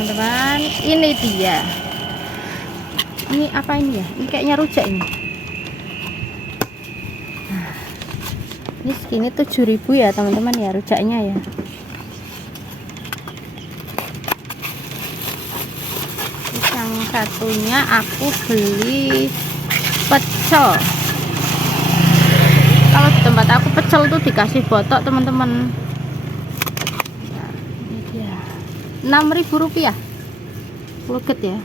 Teman-teman, ini dia. Ini apa ini ya? Ini kayaknya rujak ini. Nah, ini segini 7.000 ya teman-teman ya rujaknya ya. Yang satunya aku beli pecel. Kalau di tempat aku pecel tuh dikasih botok teman-teman. Nah, ini dia. Rp6.000 luget ya.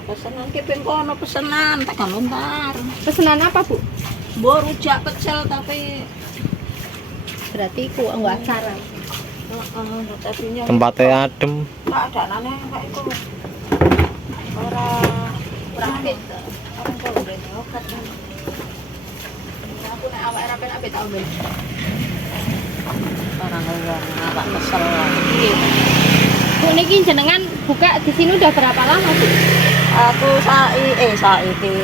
Pesenan kiping kono pesenan tak lontar. Pesanan apa Bu? Mbok rujak pecel tapi Berarti ku enggak acara. tapi Tempatnya adem. tak ada nane kayak itu. Ora prakit. Orang kalau udah nyokat. Aku nek awak ora penak tau ben. Orang wong awak kesel. Bu niki jenengan buka di sini udah berapa lama Bu? Aku saiki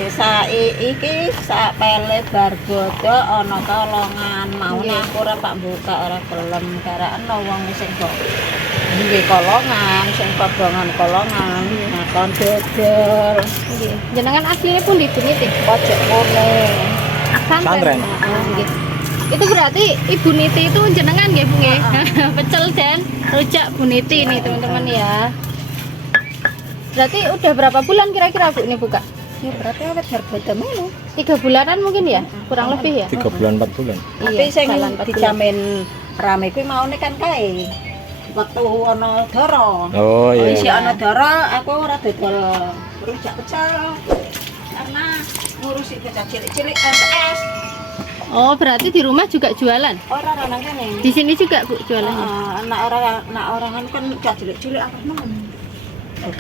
sak pele bar bodo ana kolongan mau Nggih. aku ora pak buka ora gelem gara ana wong sing kok duwe kolongan sing kobongan kolongan nakon dodol Nggih. Jenengan aslinya pun di sini tih. pojok kono Santren. Nggih. Itu berarti Ibu Niti itu jenengan nggih Bu nggih? Pecel dan rujak Bu Niti ini teman-teman ya. Berarti udah berapa bulan kira-kira Bu ini buka? ya berarti awet harga melu 3 bulanan mungkin ya? Kurang lebih ya? 3 bulan 4 bulan. tapi sing jalan 4 bulan. dijamin rame kuwi maune kan kae waktu ana dara Oh iya. isi ana dara aku ora dodol rujak pecel karena ngurusi bocah cilik-cilik SS. Oh, berarti di rumah juga jualan? Ora nang kene. Di sini juga Bu jualan? Anak orang kan bocah cilik-cilik akeh nang.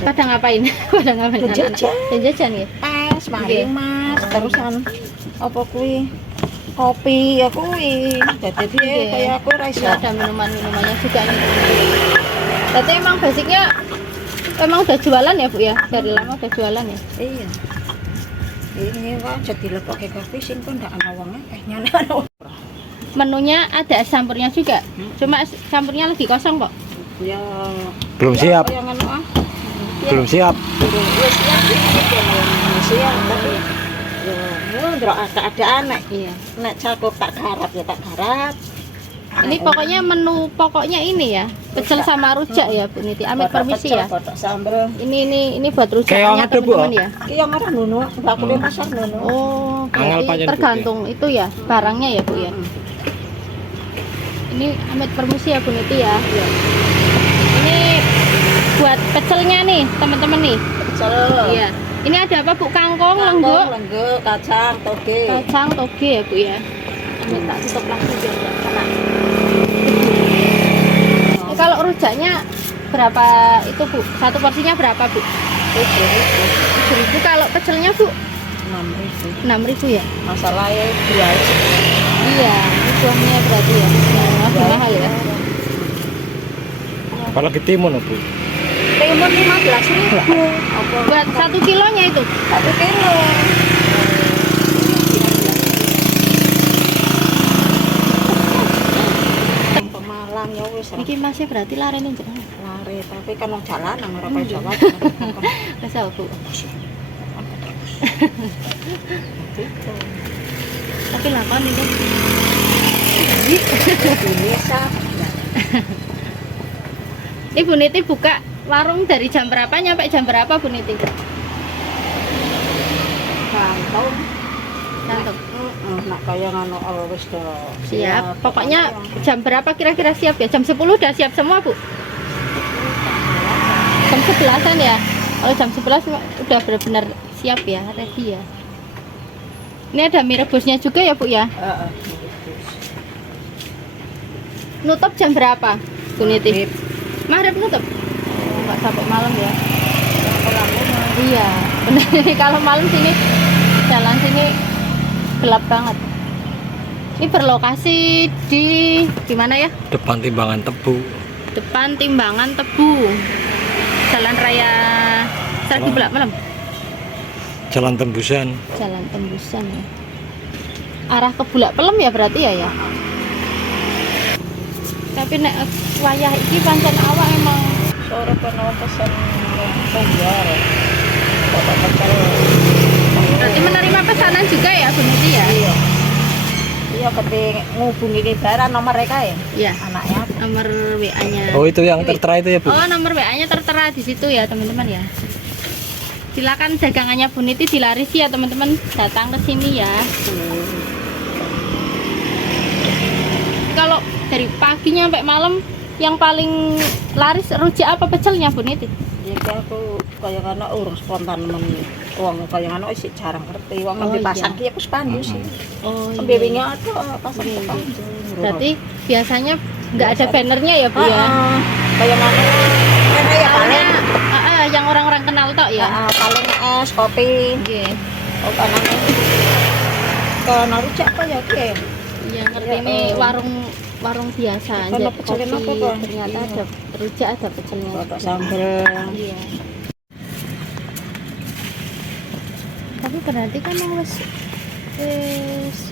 Pada ngapain? Pada ngapain? Jajan. Anak-anak? Jajan ya? Es, maling Mas, terusan apa kuwi? Kopi ya kuwi. Dadi piye Oke. kaya aku ora iso. Ada minuman-minumannya juga nih. Berarti emang basicnya emang udah jualan ya Bu ya? Dari lama udah jualan ya? Iya. Ini kok jadi lepoke kopi sing kok ndak ana wong akeh nyane ana. Menunya ada es campurnya juga? Cuma es campurnya lagi kosong kok? Ya Belum siap. Yang anu ah. Belum siap. Belum siap sih. Siap tapi ya ndro keadaan nek Iya. nek cakup tak garap ya tak garap. Ini pokoknya menu pokoknya ini ya? Pecel sama rujak ya Bu Niti? Amit permisi ya? Kotak sambel. Ini buat rujaknya Kayak ada, Bu. teman-teman ya? Ki yang ora nunu, bakule pasar nunu. Oh, Angel berarti pancen, Bu, tergantung itu ya barangnya ya Bu ya? Ini amit permisi ya Bu Niti ya? Ini buat pecelnya nih teman-teman nih. Pecel. Iya. Ini ada apa Bu? Kangkung, Lenggok, lenggok, kacang, toge. kacang, toge ya Bu ya? Ini tak tutup lagi biar nggak kena. Ini kalau rujaknya berapa itu Bu? Satu porsinya berapa Bu? 7.000. Kalau pecelnya Bu? 6.000. 6.000 ya? Masalahnya dua. Iya, ini buahnya berarti ya. Nah, masih mahal ya. Apalagi timun Bu. Timun 15.000. Apa? Buat 1 kilonya itu. 1 kilo. Pemalang ya wis Niki masih berarti lari nih jangan. lari tapi kan wong jalanan ora kaya Jawa. Masa Bu. Tapi lakon ini. Biasa. Ini Bu Niti buka warung dari jam berapa nyampe jam berapa Bu Niti? Kantong. Ngantuk. Nak kaya ngono wis do. Siap. Pokoknya jam berapa kira-kira siap ya? Jam 10 udah siap semua Bu? Jam 11-an ya? Kalau jam 11 udah benar-benar siap ya, ready ya. Ini ada mie rebusnya juga ya, Bu ya? Heeh. Nutup jam berapa, Bu Niti? Maghrib. Maghrib nutup? Oh, nggak sampai malam ya? Pulang rumah. Iya, benar. Kalau malam sini, jalan sini gelap banget. Ini berlokasi di mana ya? Depan timbangan tebu. Depan timbangan Tebu, Jalan Raya Sergi Bulak Malam, Jalan Tembusan. Jalan Tembusan ya. Arah ke Bulak Pelem ya berarti ya. Tapi nek wayah iki pancen awak emang Sore penuh pesen tunggal. Bapak pecel. berarti menerima pesanan juga ya Bu Niti ya? Iya. Iya, ketik ngubungi Kibaran nomor mereka ya. Iya. Anaknya. Nomor WA-nya. Oh, itu yang tertera itu ya, Bu? Oh, nomor WA-nya tertera di situ ya, teman-teman ya. Silakan dagangannya Bu Niti dilarisi ya, teman-teman. Datang ke sini ya. Kalau dari paginya sampai malam yang paling laris rujak apa pecelnya Bu Niti? Ya aku kaya ana urung spontan men wong kaya ngono sih jarang ngerti. Wong Oh, ngambil iya. pasang ki aku pandu sih. Oh, Ambil wingi ada pasang Iya, iya. pandu. Berarti biasanya nggak ada bannernya ya Bu ya? Kaya ngono. Kan ya paling Yang orang-orang kenal tok ya. paling es kopi. Nggih. Oh anane. Kana rujak kaya ki. Iya, ngerti ini warung biasa Kalau aja pecelin kopi, apa, Pak? ternyata ada rujak, ada pecelnya. Kodok sambel. Iya. Tapi berarti kan wis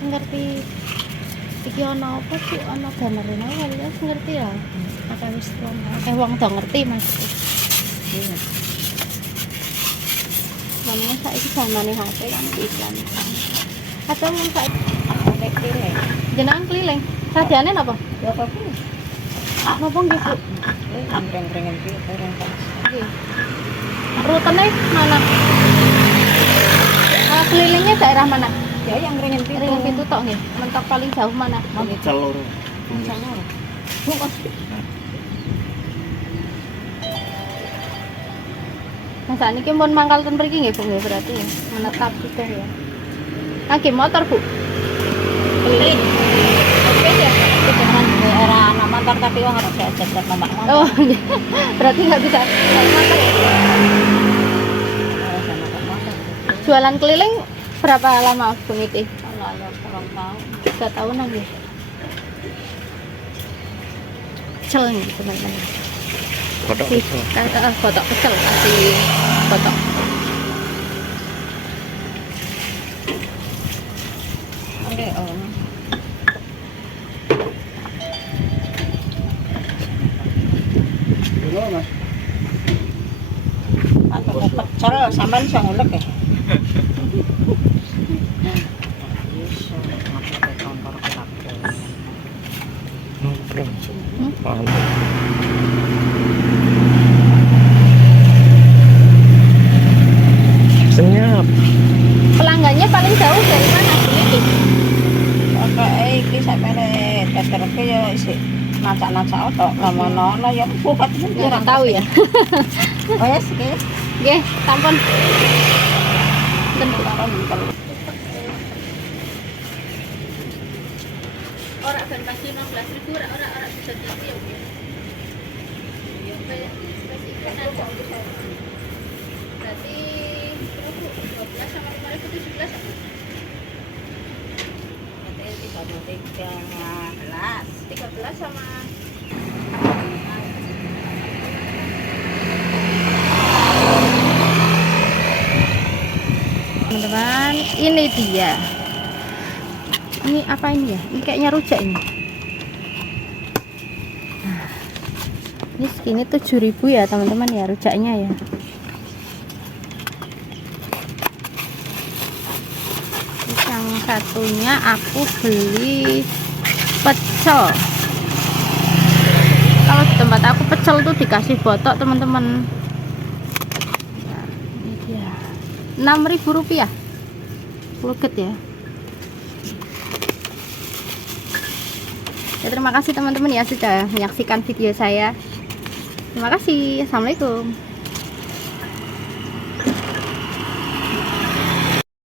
ngerti iki ana apa sih ana gambarane kali ya ngerti ya. Akeh wis wong do ngerti Mas. Iya. Namanya saiki zamane HP kan iklan. Atau mung saiki Nek kile. jenengan keliling. Sajane napa? Ya kopi. Napa nggih, Bu? Reng-rengen ki bareng pas. Nggih. Rutene mana? Kelilingnya daerah mana? Ya yang rengen Ring pintu tok nggih. Mentok paling jauh mana? Jalur. Misalnya. Nah, saat ini pun mangkal ten mriki nggih, Bu, nggih berarti ya. Menetap gitu ya. Nggih motor, Bu. Keliling. Oke ya. Dengan era anak motor tapi wong harus diajak nomor motor. Oh, nggih. Berarti nggak bisa naik motor ya. Jualan keliling berapa lama, Bu Niti? Kalau ya kurang tahu. 3 tahunan ya. Pecel nih, teman-teman. Kodok Sih, pecel. kotak pecel kasih kotak. Oke, Aku pecel sampean iso ngulek ya. Nongkrong. Hmm? Mantap. Senyap. Pelanggannya paling jauh dari mana, Bu Niti? Oke, iki sampeyan teterke ya isi nacak-nacak otok ngono ya bukat Nggak tahu ya. Oh ya sih. Nggih, tampun. Ora ben pasti 16.000 ora bisa gitu ya. Berarti 12 sama kemarin itu 17 ya? 13 sama teman-teman, ini dia. Ini apa ini ya? Ini kayaknya rujak ini. Nah, ini segini 7.000 ya teman-teman ya rujaknya ya. Terus yang satunya aku beli pecel. Kalau di tempat aku pecel tuh dikasih botok teman-teman. Nah, ini dia. 6.000 rupiah. Puget ya. Ya, terima kasih teman-teman ya sudah menyaksikan video saya. Terima kasih. Assalamualaikum.